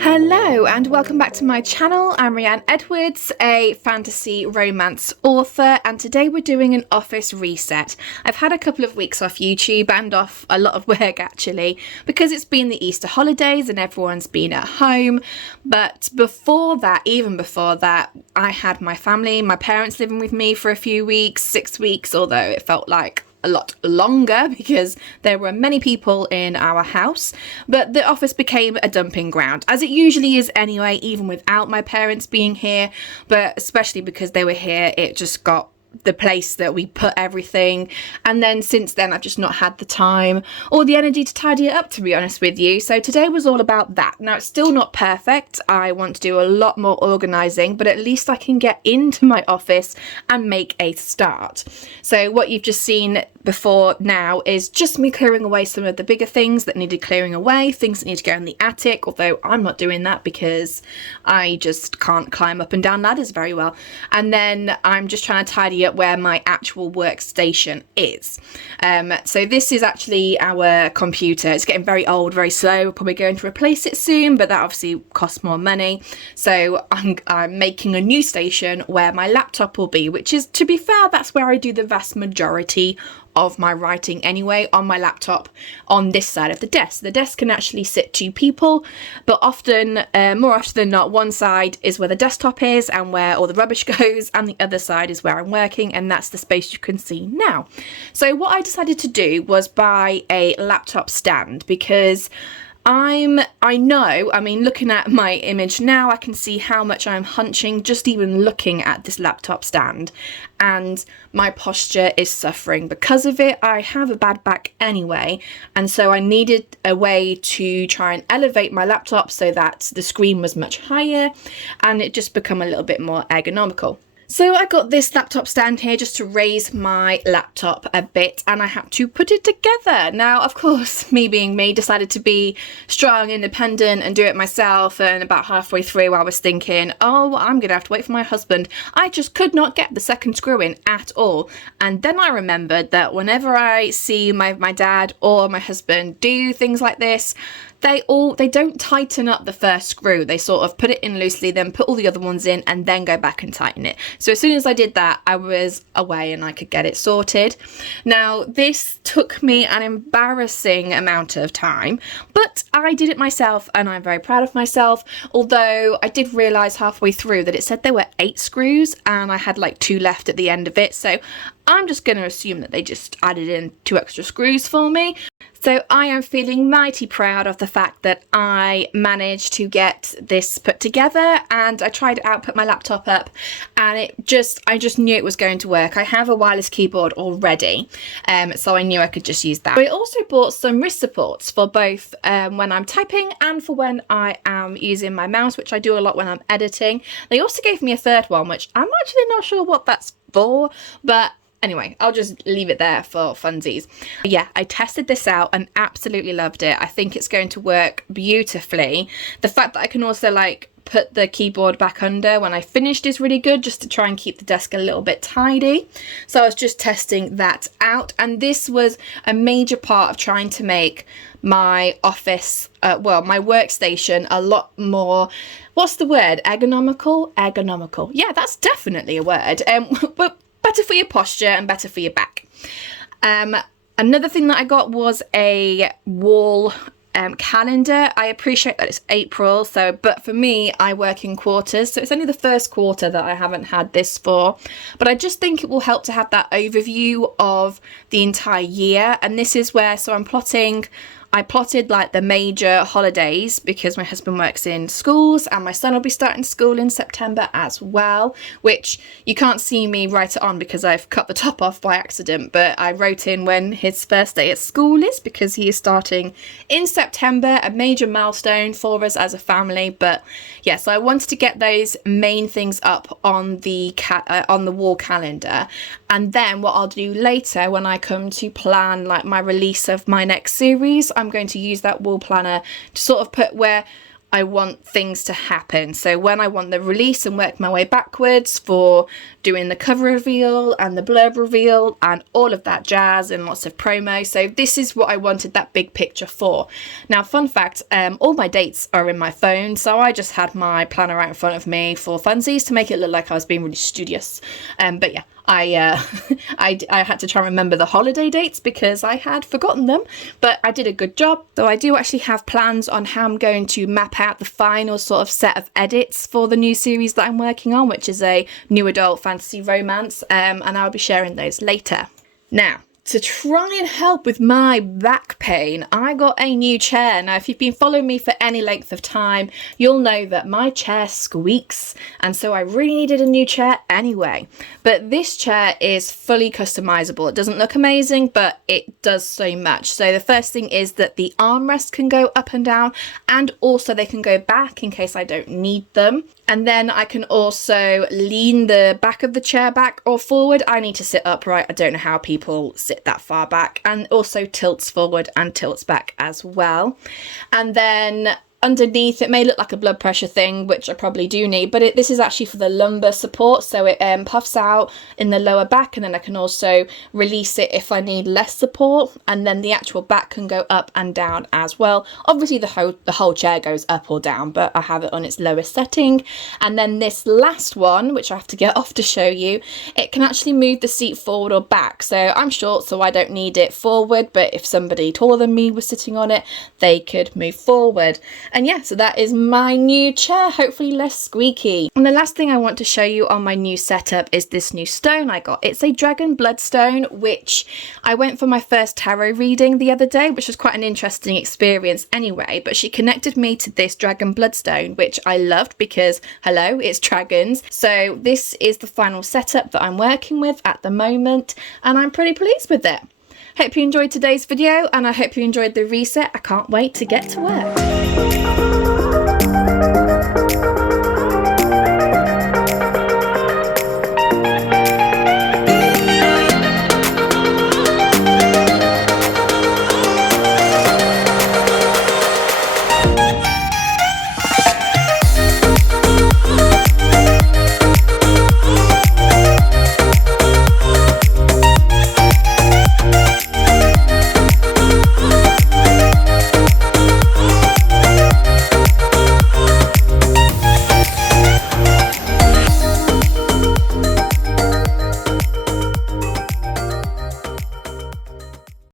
Hello and welcome back to my channel. I'm Rianne Edwards, a fantasy romance author, and today we're doing an office reset. I've had a couple of weeks off YouTube and off a lot of work actually because it's been the Easter holidays and everyone's been at home. But before that, even before that, I had my family, my parents living with me for a few weeks, 6 weeks, although it felt like a lot longer because there were many people in our house, but the office became a dumping ground, as it usually is anyway, even without my parents being here, but especially because they were here, it just got the place that we put everything. And then since then I've just not had the time or the energy to tidy it up, to be honest with you. So today was all about that. Now it's still not perfect, I want to do a lot more organising, but at least I can get into my office and make a start. So what you've just seen before now is just me clearing away some of the bigger things that needed clearing away, things that need to go in the attic, although I'm not doing that because I just can't climb up and down ladders very well. And then I'm just trying to tidy up where my actual workstation is. So this is actually our computer. It's getting very old, very slow. We're probably going to replace it soon, but that obviously costs more money. So I'm making a new station where my laptop will be, which is, to be fair, that's where I do the vast majority of my writing anyway, on my laptop on this side of the desk. The desk can actually sit 2 people, but often, more often than not, one side is where the desktop is and where all the rubbish goes, and the other side is where I'm working, and that's the space you can see now. So what I decided to do was buy a laptop stand because I know, I mean, looking at my image now, I can see how much I'm hunching just even looking at this laptop stand, and my posture is suffering because of it. I have a bad back anyway, and so I needed a way to try and elevate my laptop so that the screen was much higher and it just become a little bit more ergonomical. So I got this laptop stand here just to raise my laptop a bit, and I had to put it together. Now, of course, me being me, decided to be strong, independent and do it myself, and about halfway through I was thinking, oh, I'm gonna have to wait for my husband. I just could not get the second screw in at all. And then I remembered that whenever I see my dad or my husband do things like this, they don't tighten up the first screw. They sort of put it in loosely, then put all the other ones in and then go back and tighten it. So as soon as I did that, I was away and I could get it sorted. Now, this took me an embarrassing amount of time, but I did it myself and I'm very proud of myself. Although I did realise halfway through that it said there were 8 screws and I had like 2 left at the end of it. So I'm just going to assume that they just added in 2 extra screws for me. So I am feeling mighty proud of the fact that I managed to get this put together, and I tried to output my laptop up and I just knew it was going to work. I have a wireless keyboard already, so I knew I could just use that. I also bought some wrist supports for both when I'm typing and for when I am using my mouse, which I do a lot when I'm editing. They also gave me a third one, which I'm actually not sure what that's for, but anyway, I'll just leave it there for funsies. Yeah, I tested this out and absolutely loved it. I think it's going to work beautifully. The fact that I can also like put the keyboard back under when I finished is really good, just to try and keep the desk a little bit tidy. So I was just testing that out, and this was a major part of trying to make my office, my workstation a lot more, what's the word, ergonomical. Yeah, that's definitely a word. But better for your posture and better for your back. Another thing that I got was a wall calendar. I appreciate that it's April, but for me, I work in quarters, so it's only the first quarter that I haven't had this for, but I just think it will help to have that overview of the entire year. And this is where, so I plotted like the major holidays because my husband works in schools and my son will be starting school in September as well, which you can't see me write it on because I've cut the top off by accident, but I wrote in when his first day at school is because he is starting in September, a major milestone for us as a family. But yeah, so I wanted to get those main things up on the wall calendar, and then what I'll do later when I come to plan like my release of my next series, I'm going to use that wall planner to sort of put where I want things to happen. So when I want the release and work my way backwards for doing the cover reveal and the blurb reveal and all of that jazz and lots of promo. So this is what I wanted that big picture for. Now, fun fact, all my dates are in my phone. So I just had my planner out in front of me for funsies to make it look like I was being really studious. But yeah, I had to try and remember the holiday dates because I had forgotten them, but I did a good job. So I do actually have plans on how I'm going to map out the final sort of set of edits for the new series that I'm working on, which is a new adult fantasy romance, and I'll be sharing those later. Now, to try and help with my back pain, I got a new chair. Now, if you've been following me for any length of time, you'll know that my chair squeaks, and so I really needed a new chair anyway. But this chair is fully customizable. It doesn't look amazing, but it does so much. So the first thing is that the armrests can go up and down, and also they can go back in case I don't need them. And then I can also lean the back of the chair back or forward. I need to sit upright. I don't know how people sit that far back, and also tilts forward and tilts back as well. And then underneath, it may look like a blood pressure thing, which I probably do need, but this is actually for the lumbar support, so it puffs out in the lower back, and then I can also release it if I need less support, and then the actual back can go up and down as well. Obviously the whole chair goes up or down, but I have it on its lowest setting. And then this last one, which I have to get off to show you, it can actually move the seat forward or back. So I'm short, so I don't need it forward, but if somebody taller than me was sitting on it, they could move forward. And yeah, so that is my new chair, hopefully less squeaky. And the last thing I want to show you on my new setup is this new stone I got. It's a dragon bloodstone, which I went for my first tarot reading the other day, which was quite an interesting experience anyway, but she connected me to this dragon bloodstone, which I loved because, hello, it's dragons. So this is the final setup that I'm working with at the moment, and I'm pretty pleased with it. Hope you enjoyed today's video, and I hope you enjoyed the reset. I can't wait to get to work.